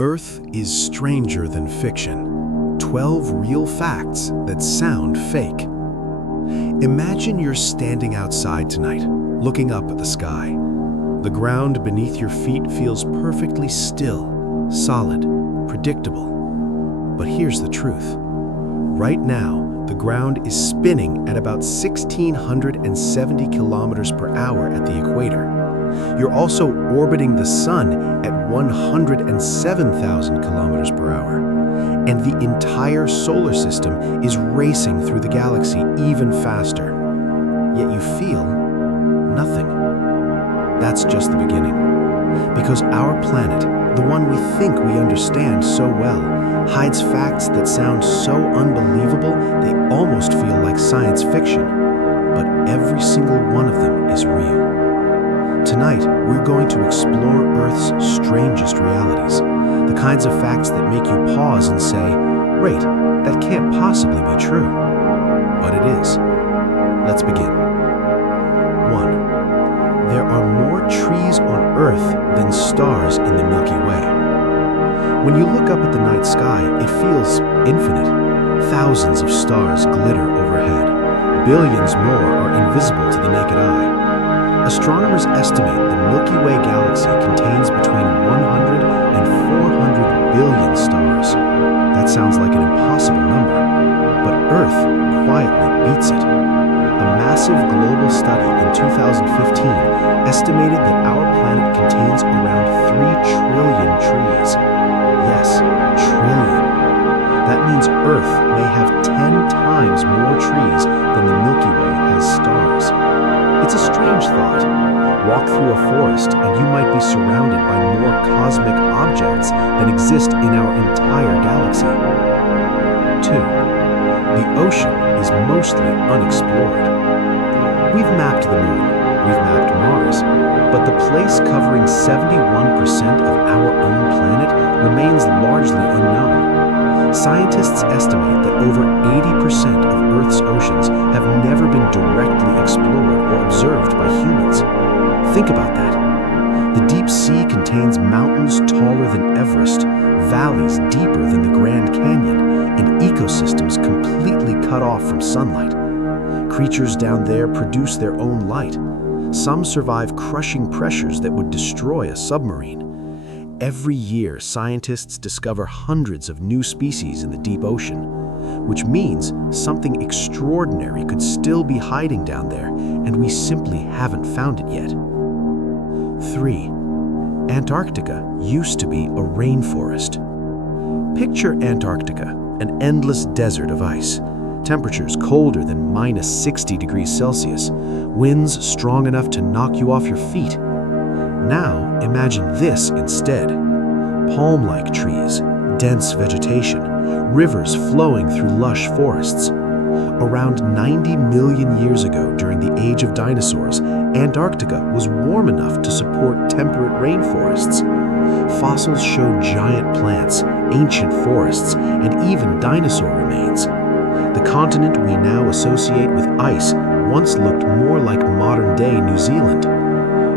Earth is stranger than fiction. 12 real facts that sound fake. Imagine you're standing outside tonight, looking up at the sky. The ground beneath your feet feels perfectly still, solid, predictable. But here's the truth. Right now, the ground is spinning at about 1,670 kilometers per hour at the equator. You're also orbiting the sun at 107,000 kilometers per hour. And the entire solar system is racing through the galaxy even faster. Yet you feel nothing. That's just the beginning. Because our planet, the one we think we understand so well, hides facts that sound so unbelievable they almost feel like science fiction. But every single one of them is real. Tonight, we're going to explore Earth's strangest realities, the kinds of facts that make you pause and say, wait, that can't possibly be true. But it is. Let's begin. 1. There are more trees on Earth than stars in the Milky Way. When you look up at the night sky, it feels infinite. Thousands of stars glitter overhead. Billions more are invisible to the naked eye. Astronomers estimate the Milky Way galaxy contains between 100 and 400 billion stars. That sounds like an impossible number, but Earth quietly beats it. A massive global study in 2015 estimated that our planet contains around 3 trillion trees. Yes, trillion. That means Earth may have 10 times more trees than the Milky Way has stars. It's a strange thought. Walk through a forest and you might be surrounded by more cosmic objects than exist in our entire galaxy. 2. The ocean is mostly unexplored. We've mapped the Moon, we've mapped Mars, but the place covering 71% of our own planet remains largely unknown. Scientists estimate that over 80% of Earth's oceans have never been directly explored or observed by humans. Think about that. The deep sea contains mountains taller than Everest, valleys deeper than the Grand Canyon, and ecosystems completely cut off from sunlight. Creatures down there produce their own light. Some survive crushing pressures that would destroy a submarine. Every year, scientists discover hundreds of new species in the deep ocean, which means something extraordinary could still be hiding down there, and we simply haven't found it yet. 3. Antarctica used to be a rainforest. Picture Antarctica, an endless desert of ice. Temperatures colder than minus 60 degrees Celsius, winds strong enough to knock you off your feet. Now, imagine this instead. Palm-like trees, dense vegetation, rivers flowing through lush forests. Around 90 million years ago, during the age of dinosaurs, Antarctica was warm enough to support temperate rainforests. Fossils show giant plants, ancient forests, and even dinosaur remains. The continent we now associate with ice once looked more like modern-day New Zealand.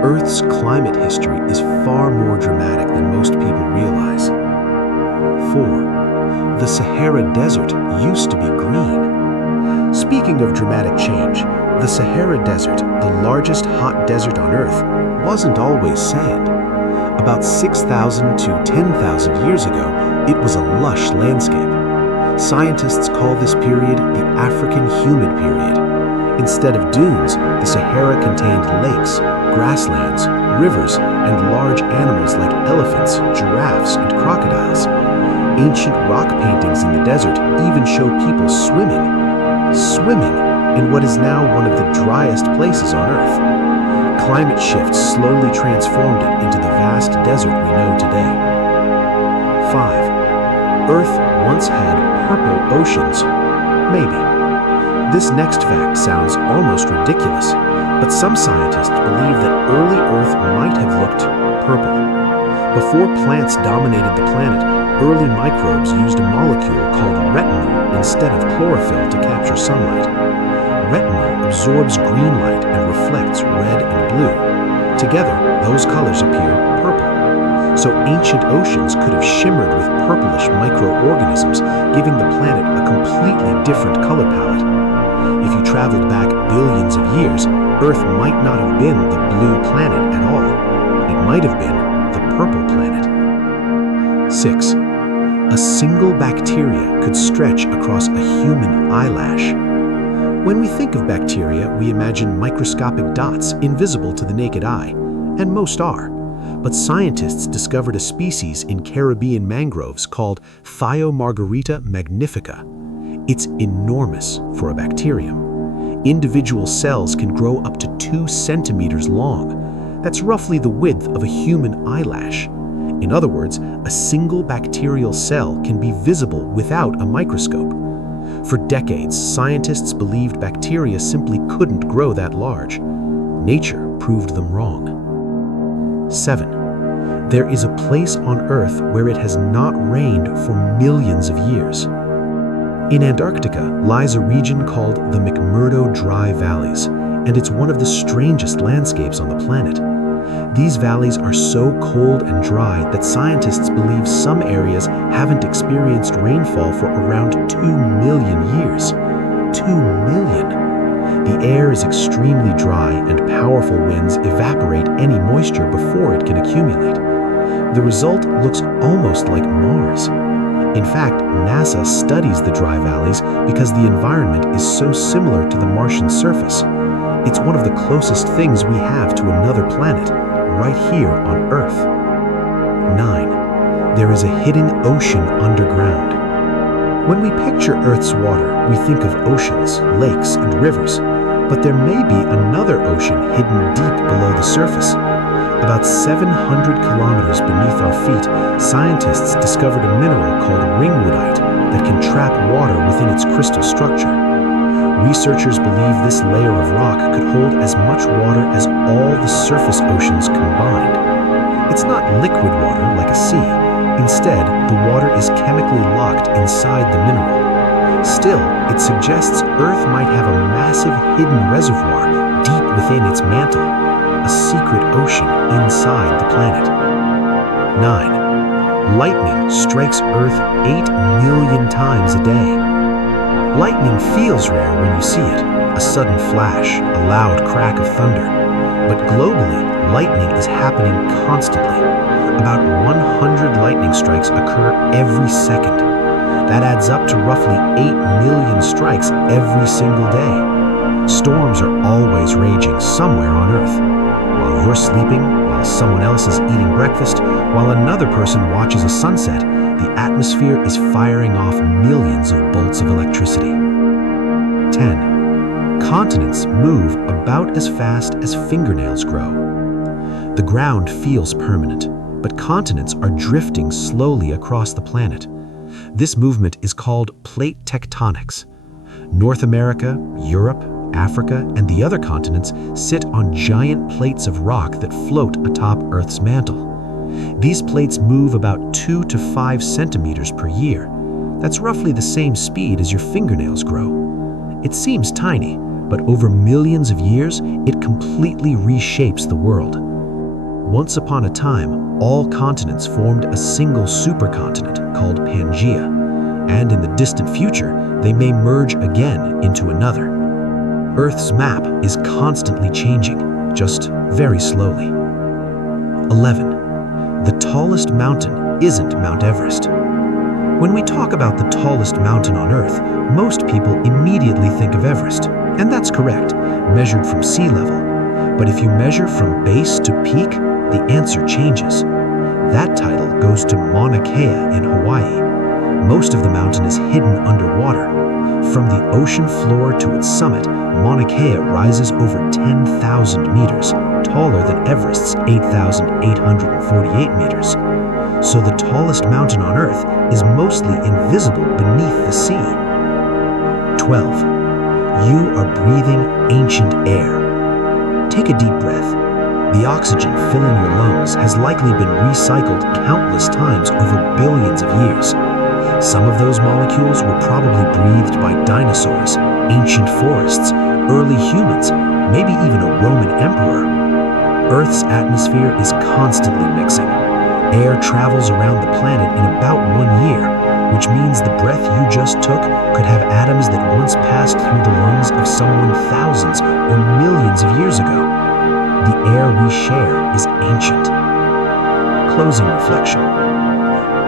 Earth's climate history is far more dramatic than most people realize. 4. The Sahara Desert used to be green. Speaking of dramatic change, the Sahara Desert, the largest hot desert on Earth, wasn't always sand. About 6,000 to 10,000 years ago, it was a lush landscape. Scientists call this period the African Humid Period. Instead of dunes, the Sahara contained lakes, grasslands, rivers, and large animals like elephants, giraffes, and crocodiles. Ancient rock paintings in the desert even show people swimming in what is now one of the driest places on Earth. Climate shifts slowly transformed it into the vast desert we know today. 5. Earth once had purple oceans. Maybe. This next fact sounds almost ridiculous, but some scientists believe that early Earth might have looked purple. Before plants dominated the planet, early microbes used a molecule called retinol instead of chlorophyll to capture sunlight. Retinol absorbs green light and reflects red and blue. Together, those colors appear purple. So ancient oceans could have shimmered with purplish microorganisms, giving the planet a completely different color palette. If you traveled back billions of years, Earth might not have been the blue planet at all. It might have been the purple planet. 6. A single bacteria could stretch across a human eyelash. When we think of bacteria, we imagine microscopic dots invisible to the naked eye, and most are. But scientists discovered a species in Caribbean mangroves called Thiomargarita magnifica. It's enormous for a bacterium. Individual cells can grow up to 2 centimeters long. That's roughly the width of a human eyelash. In other words, a single bacterial cell can be visible without a microscope. For decades, scientists believed bacteria simply couldn't grow that large. Nature proved them wrong. 7. There is a place on Earth where it has not rained for millions of years. In Antarctica lies a region called the McMurdo Dry Valleys, and it's one of the strangest landscapes on the planet. These valleys are so cold and dry that scientists believe some areas haven't experienced rainfall for around 2 million years. 2 million! The air is extremely dry and powerful winds evaporate any moisture before it can accumulate. The result looks almost like Mars. In fact, NASA studies the dry valleys because the environment is so similar to the Martian surface. It's one of the closest things we have to another planet, right here on Earth. 9. There is a hidden ocean underground. When we picture Earth's water, we think of oceans, lakes, and rivers, but there may be another ocean hidden deep below the surface. About 700 kilometers beneath our feet, scientists discovered a mineral called ringwoodite that can trap water within its crystal structure. Researchers believe this layer of rock could hold as much water as all the surface oceans combined. It's not liquid water like a sea. Instead, the water is chemically locked inside the mineral. Still, it suggests Earth might have a massive hidden reservoir deep within its mantle, a secret ocean inside the planet. 9. Lightning strikes Earth 8 million times a day. Lightning feels rare when you see it, a sudden flash, a loud crack of thunder. But globally, lightning is happening constantly. About 100 lightning strikes occur every second. That adds up to roughly 8 million strikes every single day. Storms are always raging somewhere on Earth. While you're sleeping, while someone else is eating breakfast, while another person watches a sunset, the atmosphere is firing off millions of bolts of electricity. 10. Continents move about as fast as fingernails grow. The ground feels permanent, but continents are drifting slowly across the planet. This movement is called plate tectonics. North America, Europe, Africa, and the other continents sit on giant plates of rock that float atop Earth's mantle. These plates move about 2 to 5 centimeters per year. That's roughly the same speed as your fingernails grow. It seems tiny, but over millions of years, it completely reshapes the world. Once upon a time, all continents formed a single supercontinent called Pangaea, and in the distant future, they may merge again into another. Earth's map is constantly changing, just very slowly. 11. The tallest mountain isn't Mount Everest. When we talk about the tallest mountain on Earth, most people immediately think of Everest, and that's correct, measured from sea level. But if you measure from base to peak, the answer changes. That title goes to Mauna Kea in Hawaii. Most of the mountain is hidden underwater. From the ocean floor to its summit, Mauna Kea rises over 10,000 meters, taller than Everest's 8,848 meters. So the tallest mountain on Earth is mostly invisible beneath the sea. 12. You are breathing ancient air. Take a deep breath. The oxygen filling your lungs has likely been recycled countless times over billions of years. Some of those molecules were probably breathed by dinosaurs, ancient forests, early humans, maybe even a Roman emperor. Earth's atmosphere is constantly mixing. Air travels around the planet in about 1 year, which means the breath you just took could have atoms that once passed through the lungs of someone thousands or millions of years ago. The air we share is ancient. Closing reflection.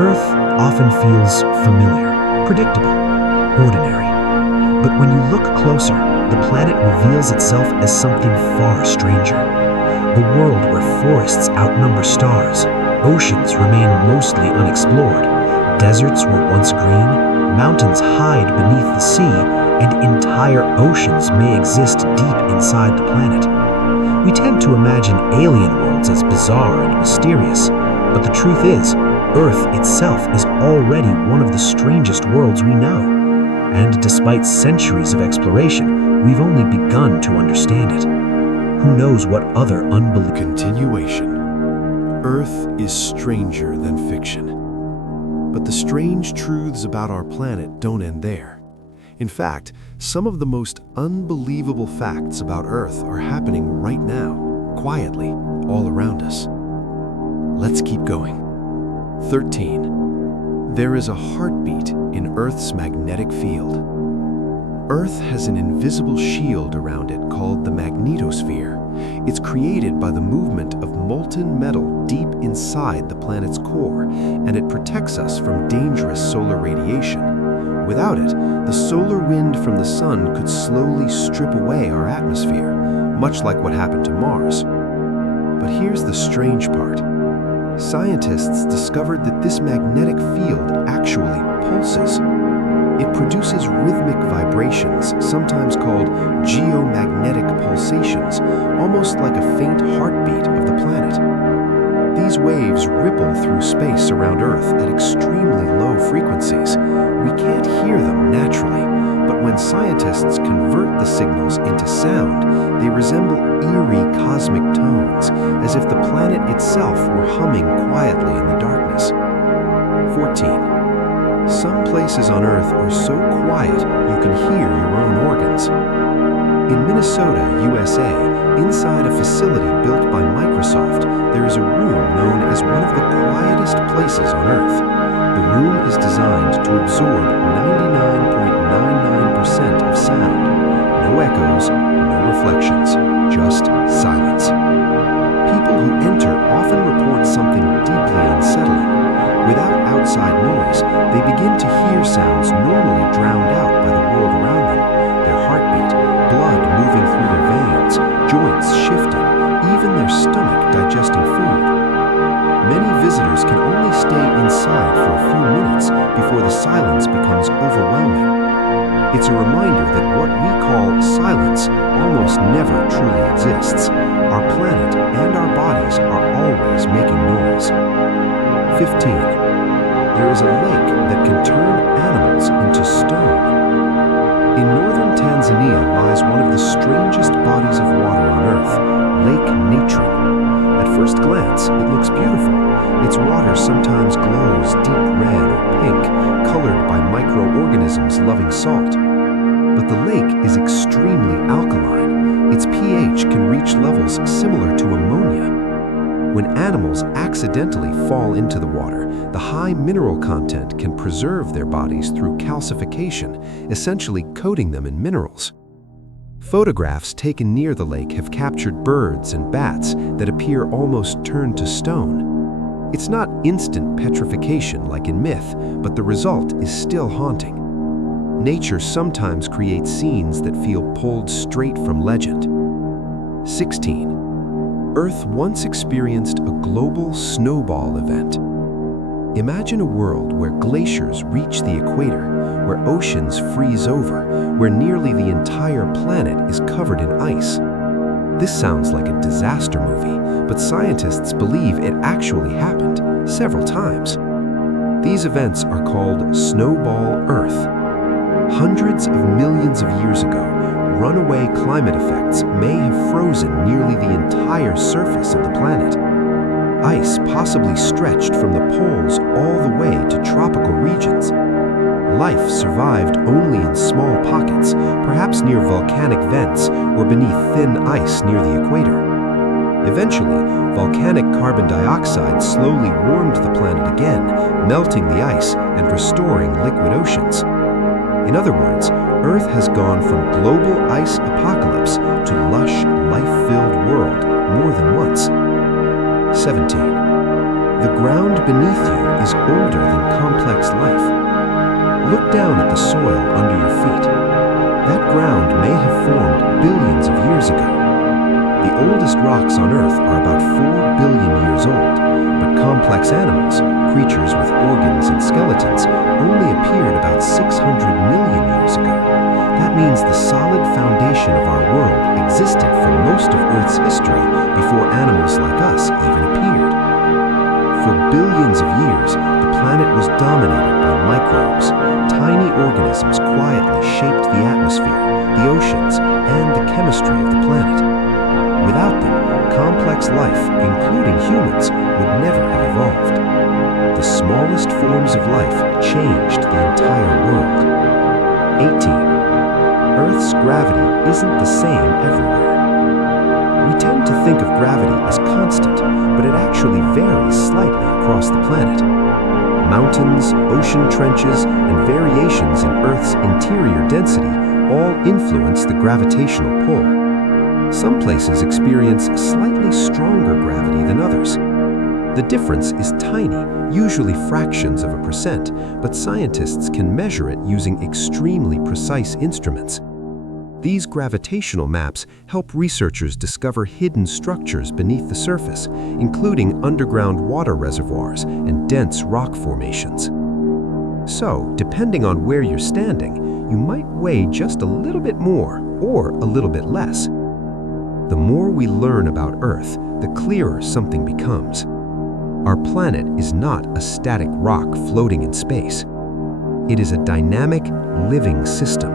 Earth often feels familiar, predictable, ordinary. But when you look closer, the planet reveals itself as something far stranger. A world where forests outnumber stars, oceans remain mostly unexplored, deserts were once green, mountains hide beneath the sea, and entire oceans may exist deep inside the planet. We tend to imagine alien worlds as bizarre and mysterious, but the truth is, Earth itself is already one of the strangest worlds we know. And despite centuries of exploration, we've only begun to understand it. Who knows what other unbelievable... Continuation. Earth is stranger than fiction. But the strange truths about our planet don't end there. In fact, some of the most unbelievable facts about Earth are happening right now, quietly, all around us. Let's keep going. 13. There is a heartbeat in Earth's magnetic field. Earth has an invisible shield around it called the magnetosphere. It's created by the movement of molten metal deep inside the planet's core, and it protects us from dangerous solar radiation. Without it, the solar wind from the sun could slowly strip away our atmosphere, much like what happened to Mars. But here's the strange part. Scientists discovered that this magnetic field actually pulses. It produces rhythmic vibrations, sometimes called geomagnetic pulsations, almost like a faint heartbeat of the planet. These waves ripple through space around Earth at extremely low frequencies. We can't hear them naturally, but when scientists convert the signals into sound, they resemble eerie cosmic tones, as if the planet itself were humming quietly in the darkness. 14. Some places on Earth are so quiet you can hear your own organs. In Minnesota, USA, inside a facility built by Microsoft, there is a room known as one of the quietest places on Earth. The room is designed to absorb 99.99% of sound. No echoes, no reflections, just silence. People who enter often report something deeply unsettling. Without outside noise, they begin to hear sounds normally drowned out by the world around them. Their heartbeat, blood moving through their veins, joints shifting, even their stomach digesting food. Many visitors can only stay inside for a few minutes before the silence becomes overwhelming. It's a reminder that what we call silence almost never truly exists. Our planet and our bodies are always making noise. 15. There is a lake that can turn animals into stone. In northern Tanzania lies one of the strangest bodies of water on Earth, Lake Natron. At first glance, it looks beautiful. Its water sometimes glows deep red or pink, colored by microorganisms loving salt. But the lake is extremely alkaline. Its pH can reach levels similar to ammonia. When animals accidentally fall into the water, the high mineral content can preserve their bodies through calcification, essentially coating them in minerals. Photographs taken near the lake have captured birds and bats that appear almost turned to stone. It's not instant petrification like in myth, but the result is still haunting. Nature sometimes creates scenes that feel pulled straight from legend. 16. Earth once experienced a global snowball event. Imagine a world where glaciers reach the equator, where oceans freeze over, where nearly the entire planet is covered in ice. This sounds like a disaster movie, but scientists believe it actually happened several times. These events are called Snowball Earth. Hundreds of millions of years ago, runaway climate effects may have frozen nearly the entire surface of the planet. Ice possibly stretched from the poles all the way to tropical regions. Life survived only in small pockets, perhaps near volcanic vents or beneath thin ice near the equator. Eventually, volcanic carbon dioxide slowly warmed the planet again, melting the ice and restoring liquid oceans. In other words, Earth has gone from global ice apocalypse to lush, life-filled world more than once. 17. The ground beneath you is older than complex life. Look down at the soil under your feet. That ground may have formed billions of years ago. The oldest rocks on Earth are about 4 billion years old, but complex animals, creatures with organs and skeletons, only appeared about 600 million years ago. That means the solid foundation of our world existed for most of Earth's history before animals like us even appeared. For billions of years, the planet was dominated by microbes. Tiny organisms quietly shaped the atmosphere, the oceans, and the chemistry of the planet. Without them, complex life, including humans, would never have evolved. The smallest forms of life changed the entire world. 18. Earth's gravity isn't the same everywhere. We tend to think of gravity as constant, but it actually varies slightly across the planet. Mountains, ocean trenches, and variations in Earth's interior density all influence the gravitational pull. Some places experience slightly stronger gravity than others. The difference is tiny, usually fractions of a percent, but scientists can measure it using extremely precise instruments. These gravitational maps help researchers discover hidden structures beneath the surface, including underground water reservoirs and dense rock formations. So, depending on where you're standing, you might weigh just a little bit more or a little bit less. The more we learn about Earth, the clearer something becomes. Our planet is not a static rock floating in space. It is a dynamic, living system,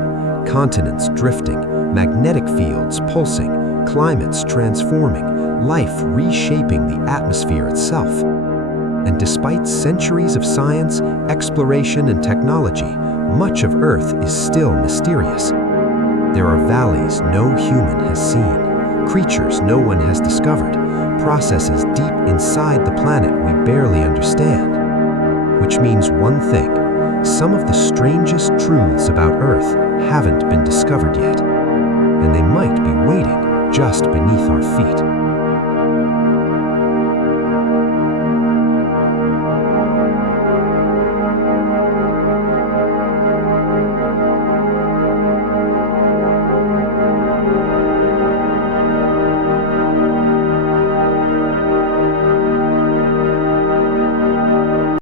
continents drifting, magnetic fields pulsing, climates transforming, life reshaping the atmosphere itself. And despite centuries of science, exploration, and technology, much of Earth is still mysterious. There are valleys no human has seen, creatures no one has discovered, processes deep inside the planet we barely understand. Which means one thing: some of the strangest truths about Earth haven't been discovered yet, and they might be waiting just beneath our feet.